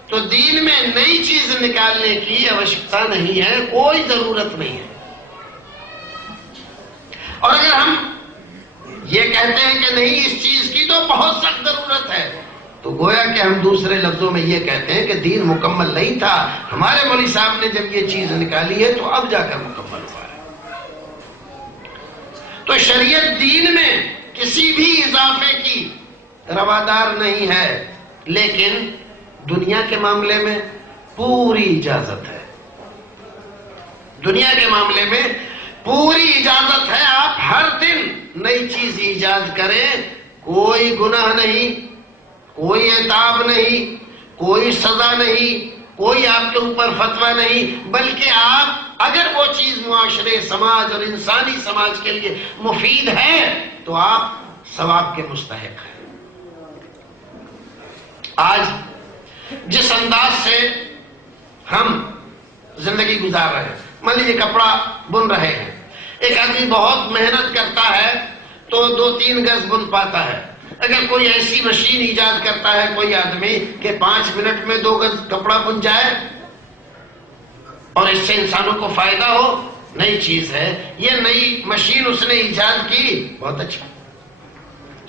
تو دین میں نئی چیز نکالنے کی آوشکتا نہیں ہے، کوئی ضرورت نہیں ہے۔ اور اگر ہم یہ کہتے ہیں کہ نہیں اس چیز کی تو بہت سخت ضرورت ہے، تو گویا کہ ہم دوسرے لفظوں میں یہ کہتے ہیں کہ دین مکمل نہیں تھا، ہمارے مولوی صاحب نے جب یہ چیز نکالی ہے تو اب جا کر مکمل ہوا ہے۔ تو شریعت دین میں کسی بھی اضافے کی روادار نہیں ہے، لیکن دنیا کے معاملے میں پوری اجازت ہے۔ دنیا کے معاملے میں پوری اجازت ہے، آپ ہر دن نئی چیز ایجاد کریں، کوئی گناہ نہیں، کوئی عتاب نہیں، کوئی سزا نہیں، کوئی آپ کے اوپر فتویٰ نہیں، بلکہ آپ اگر وہ چیز معاشرے، سماج اور انسانی سماج کے لیے مفید ہے تو آپ ثواب کے مستحق ہیں۔ آج جس انداز سے ہم زندگی گزار رہے ہیں، مان لیجیے کپڑا بن رہے ہیں، ایک آدمی بہت محنت کرتا ہے تو 2-3 گز بن پاتا ہے۔ اگر کوئی ایسی مشین ایجاد کرتا ہے کوئی آدمی کہ 5 منٹ میں 2 گز کپڑا بن جائے اور اس سے انسانوں کو فائدہ ہو، نئی چیز ہے، یہ نئی مشین اس نے ایجاد کی، بہت اچھا،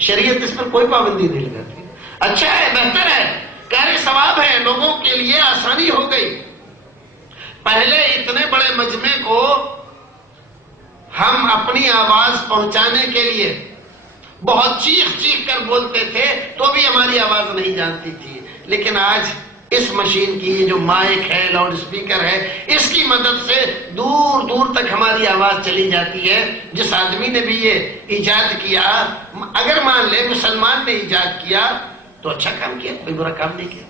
شریعت اس پر کوئی پابندی نہیں لگاتی، اچھا ہے، بہتر ہے، کار ثواب ہے، لوگوں کے لیے آسانی ہو گئی۔ پہلے اتنے بڑے مجمع کو ہم اپنی آواز پہنچانے کے لیے بہت چیخ کر بولتے تھے تو بھی ہماری آواز نہیں جانتی تھی، لیکن آج اس مشین کی یہ جو مائک ہے، لاؤڈ اسپیکر ہے، اس کی مدد سے دور دور تک ہماری آواز چلی جاتی ہے۔ جس آدمی نے بھی یہ ایجاد کیا، اگر مان لے مسلمان نے ایجاد کیا تو اچھا کام کیا، کوئی برا کام نہیں کیا۔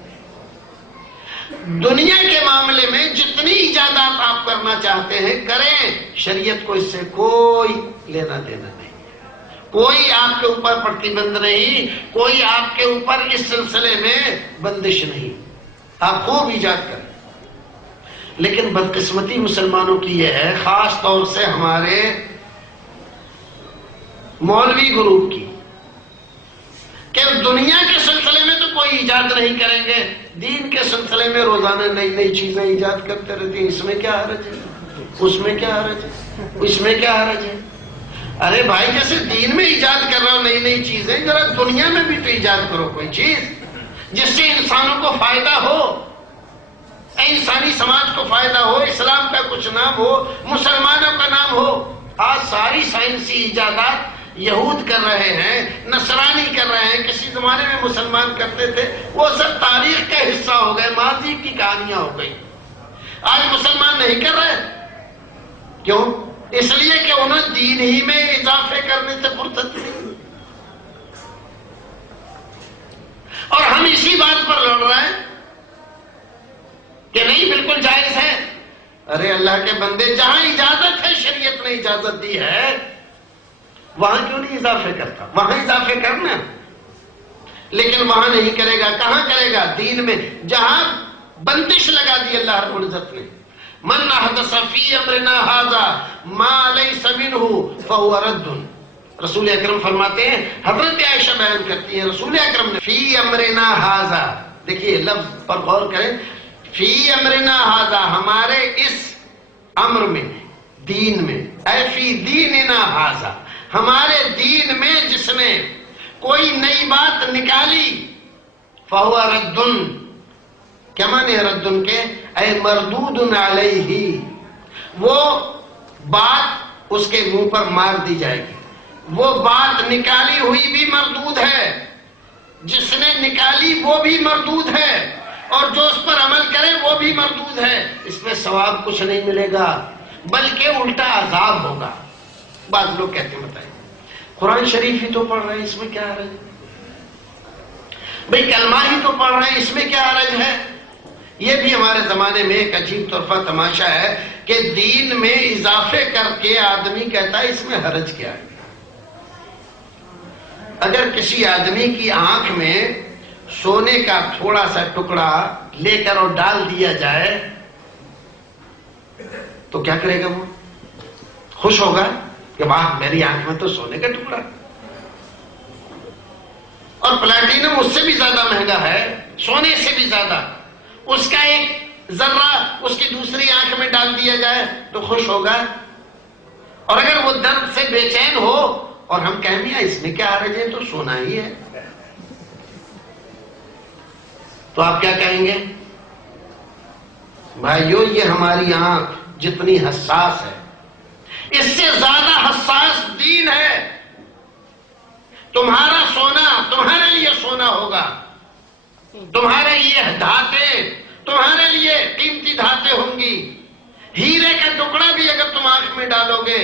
دنیا کے معاملے میں جتنی ایجادات آپ کرنا چاہتے ہیں کریں، شریعت کو اس سے کوئی لینا دینا نہیں، کوئی آپ کے اوپر پرتیبند نہیں، کوئی آپ کے اوپر اس سلسلے میں بندش نہیں، آپ خوب ایجاد کریں۔ لیکن بدقسمتی مسلمانوں کی یہ ہے، خاص طور سے ہمارے مولوی گروپ کی، کہ دنیا کے سلسلے میں تو کوئی ایجاد نہیں کریں گے، دین کے سلسلے میں روزانہ نئی چیزیں ایجاد کرتے رہتے ہیں۔ اس میں کیا حرج ہے؟ اس میں کیا حرج ہے؟ اس میں کیا حرج ہے؟ ارے بھائی، جیسے دین میں ایجاد کر رہا ہو نئی چیزیں، ذرا دنیا میں بھی تو ایجاد کرو کوئی چیز جس سے انسانوں کو فائدہ ہو، انسانی سماج کو فائدہ ہو، اسلام کا کچھ نام ہو، مسلمانوں کا نام ہو۔ آج ساری سائنسی ایجادات یہود کر رہے ہیں، نصرانی کر رہے ہیں، کسی زمانے میں مسلمان کرتے تھے، وہ سب تاریخ کا حصہ ہو گئے، ماضی کی کہانیاں ہو گئی. آج مسلمان نہیں کر رہے. کیوں؟ اس لیے کہ انہیں دین ہی میں اضافے کرنے سے فرصت نہیں، اور ہم اسی بات پر لڑ رہے ہیں کہ نہیں بالکل جائز ہے. ارے اللہ کے بندے، جہاں اجازت ہے، شریعت نے اجازت دی ہے، وہاں کیوں نہیں اضافے کرتا؟ وہاں اضافے کرنا، لیکن وہاں نہیں کرے گا. کہاں کرے گا؟ دین میں. جہاں بندش لگا دی اللہ رب العزت نے، من احدث فی امرنا ھذا ما لیس منہ فہو رد. رسول اکرم فرماتے ہیں، حضرت عائشہ بیان کرتی ہیں، رسول اکرم نے فی امرنا ھذا، دیکھیے لفظ پر غور کریں، فی امرنا ھذا، ہمارے اس امر میں، دین میں، اے فی دیننا ھذا، ہمارے دین میں جس نے کوئی نئی بات نکالی، فہو رد. کیا معنی ردن کے؟ اے مردود علیہ، وہ بات اس کے منہ پر مار دی جائے گی. وہ بات نکالی ہوئی بھی مردود ہے، جس نے نکالی وہ بھی مردود ہے، اور جو اس پر عمل کرے وہ بھی مردود ہے. اس میں ثواب کچھ نہیں ملے گا، بلکہ الٹا عذاب ہوگا. بعض لوگ کہتے ہیں بتائیں قرآن شریف ہی تو پڑھ رہے ہیں، اس میں کیا حرج ہے؟ بھئی کلمہ ہی تو پڑھ رہے ہیں، اس میں کیا حرج ہے؟ یہ بھی ہمارے زمانے میں ایک عجیب طرفہ تماشا ہے کہ دین میں اضافے کر کے آدمی کہتا ہے اس میں حرج کیا ہے. اگر کسی آدمی کی آنکھ میں سونے کا تھوڑا سا ٹکڑا لے کر اور ڈال دیا جائے تو کیا کرے گا؟ وہ خوش ہوگا کہ واہ میری آنکھ میں تو سونے کا ٹکڑا، اور پلاٹینم اس سے بھی زیادہ مہنگا ہے، سونے سے بھی زیادہ. اس کا ایک ذرہ اس کی دوسری آنکھ میں ڈال دیا جائے تو خوش ہوگا. اور اگر وہ درد سے بے چین ہو اور ہم کہیں میاں اس میں کیا حرج ہے، تو سونا ہی ہے، تو آپ کیا کہیں گے؟ بھائیو، یہ ہماری آنکھ جتنی حساس ہے، اس سے زیادہ حساس دین ہے. تمہارا سونا تمہارے لیے سونا ہوگا، تمہارے لیے دھاتیں تمہارے لیے قیمتی دھاتیں ہوں گی. ہیرے کا ٹکڑا بھی اگر تم آنکھ میں ڈالو گے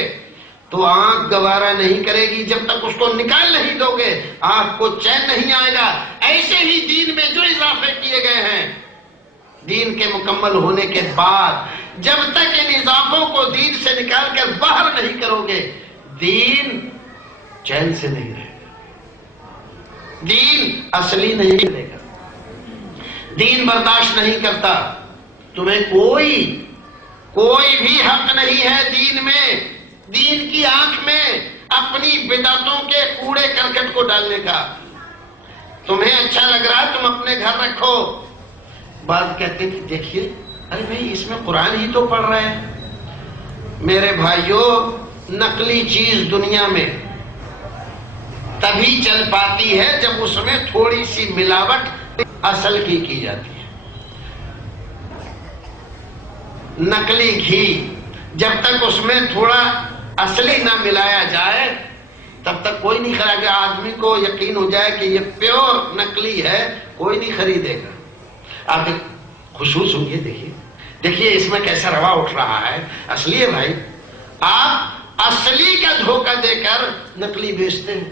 تو آنکھ گوارا نہیں کرے گی جب تک اس کو نکال نہیں دو گے، آنکھ کو چین نہیں آئے گا. ایسے ہی دین میں جو اضافے کیے گئے ہیں، دین کے مکمل ہونے کے بعد جب تک ان اضافوں کو دین سے نکال کر باہر نہیں کرو گے، دین چین سے نہیں رہے گا، دین اصلی نہیں رہے گا. دین برداشت نہیں کرتا. تمہیں کوئی بھی حق نہیں ہے دین میں، دین کی آنکھ میں اپنی بدعتوں کے کوڑے کرکٹ کو ڈالنے کا. تمہیں اچھا لگ رہا ہے تم اپنے گھر رکھو. بعض کہتے ہیں کہ دیکھیے ارے بھائی اس میں قرآن ہی تو پڑھ رہے ہیں. میرے بھائیوں، نقلی چیز دنیا میں تبھی چل پاتی ہے جب اس میں تھوڑی سی ملاوٹ اصل کی جاتی ہے. نقلی گھی جب تک اس میں تھوڑا اصلی نہ ملایا جائے تب تک کوئی نہیں خریدے گا. آدمی کو یقین ہو جائے کہ یہ پیور نقلی ہے، کوئی نہیں خریدے گا. آپ خوشبو سنیے، دیکھیے اس میں کیسا روا اٹھ رہا ہے. اصلی ہے بھائی. آپ اصلی کا دھوکہ دے کر نقلی بیچتے ہیں.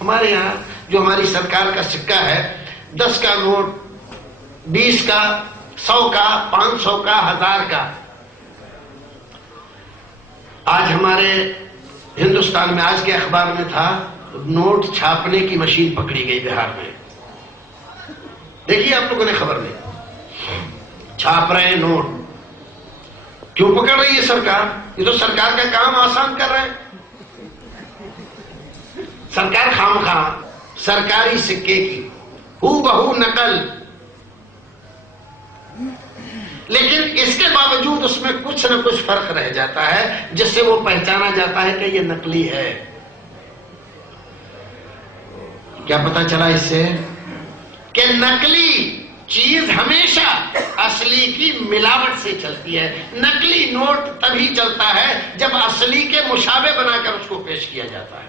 ہمارے یہاں جو ہماری سرکار کا سکہ ہے، 10 کا نوٹ، 20 کا، 100 کا، 500 کا، 1000 کا، آج ہمارے ہندوستان میں آج کے اخبار میں تھا نوٹ چھاپنے کی مشین پکڑی گئی بہار میں. دیکھیے آپ لوگوں نے خبر نہیں، چھاپ رہے ہیں نوٹ. کیوں پکڑ رہی ہے سرکار؟ یہ تو سرکار کا کام آسان کر رہے ہیں. سرکار خواہ سرکاری سکے کی ہو بہو نقل، لیکن اس کے باوجود اس میں کچھ نہ کچھ فرق رہ جاتا ہے جس سے وہ پہچانا جاتا ہے کہ یہ نقلی ہے. کیا پتا چلا اس سے؟ کہ نقلی چیز ہمیشہ اصلی کی ملاوٹ سے چلتی ہے. نقلی نوٹ تبھی چلتا ہے جب اصلی کے مشابہ بنا کر اس کو پیش کیا جاتا ہے.